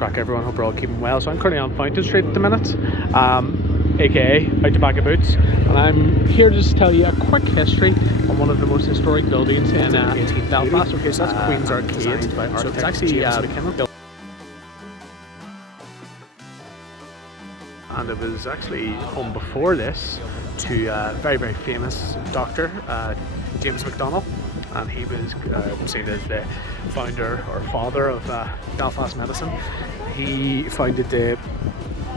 crack everyone, hope you're all keeping well. So I'm currently on Fountain Street at the minute, aka out the back of Boots, and I'm here to just tell you a quick history on one of the most historic buildings in Belfast. Okay, so that's Queen's Arcade, designed by architect it's actually built. And it was actually home before this to a very, very famous doctor, James McDonald, and he was seen as the founder or father of Belfast medicine. He founded the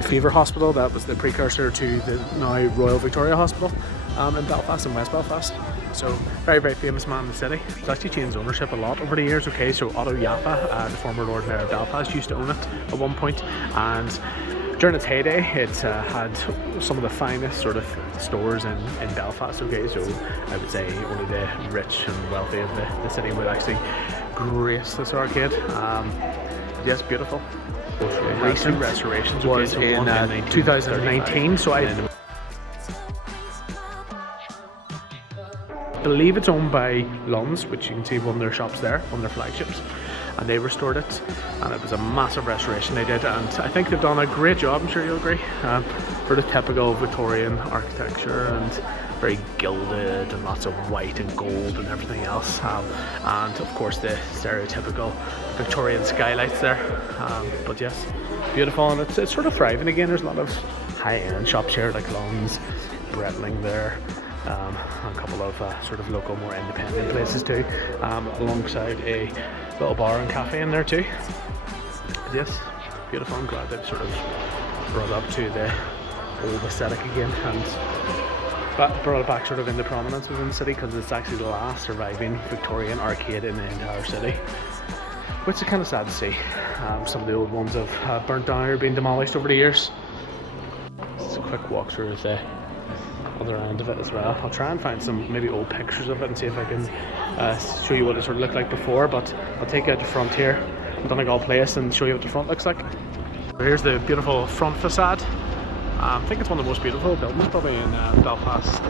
Fever Hospital, that was the precursor to the now Royal Victoria Hospital in Belfast, in West Belfast. So very, very famous man in the city. It's actually changed ownership a lot over the years. Okay, so Otto Jaffa, the former Lord Mayor of Belfast, used to own it at one point, and during its heyday, it had some of the finest sort of stores in Belfast. Okay, so I would say only the rich and wealthy of the city would actually grace this arcade. Yes, beautiful. Recent restorations was in 2019. So I believe it's owned by Lund's, which you can see one of their shops there, one of their flagships, and they restored it, and it was a massive restoration they did, and I think they've done a great job, I'm sure you'll agree, for the typical Victorian architecture, and very gilded and lots of white and gold and everything else, and of course the stereotypical Victorian skylights there, but yes, beautiful, and it's sort of thriving again. There's a lot of high-end shops here like Lund's, Breitling there, a couple of sort of local, more independent places too, alongside a little bar and cafe in there too. Yes, beautiful. I'm glad they've sort of brought up to the old aesthetic again and brought it back sort of into prominence within the city, because it's actually the last surviving Victorian arcade in the entire city, which is kind of sad to see. Some of the old ones have burnt down or been demolished over the years. Just a quick walkthrough of the other end of it as well. I'll try and find some maybe old pictures of it and see if I can show you what it sort of looked like before, but I'll take you out the front here in Donegal Place and show you what the front looks like. So here's the beautiful front facade. I think it's one of the most beautiful buildings probably in Belfast,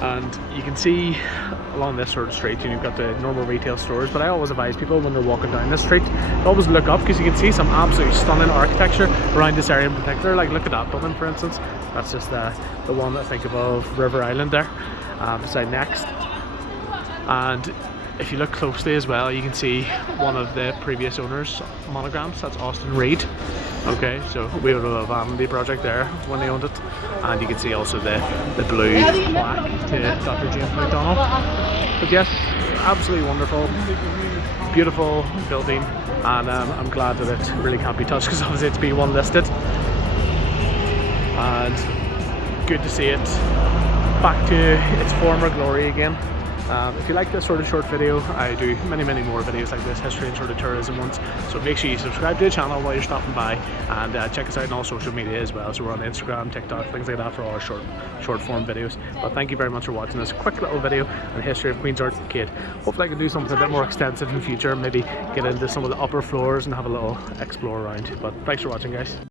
and you can see along this sort of street, you've got the normal retail stores, but I always advise people when they're walking down this street to always look up, because you can see some absolutely stunning architecture around this area in particular. Like look at that building, for instance. That's just the one I think above River Island there, beside Next. And if you look closely as well, you can see one of the previous owners' monograms. That's Austin Reed. Okay, so we would have a vanity project there when they owned it, and you can see also the blue plaque to Dr. James McDonald. But yes, absolutely wonderful, beautiful building, and I'm glad that it really can't be touched, because obviously it's B1 listed, and good to see it back to its former glory again. If you like this sort of short video, I do many more videos like this, history and sort of tourism ones, so make sure you subscribe to the channel while you're stopping by, and check us out on all social media as well. So we're on Instagram, TikTok, things like that for all our short form videos. But thank you very much for watching this quick little video on the history of Queen's Arcade. Hopefully I can do something a bit more extensive in future, maybe get into some of the upper floors and have a little explore around. But thanks for watching, guys.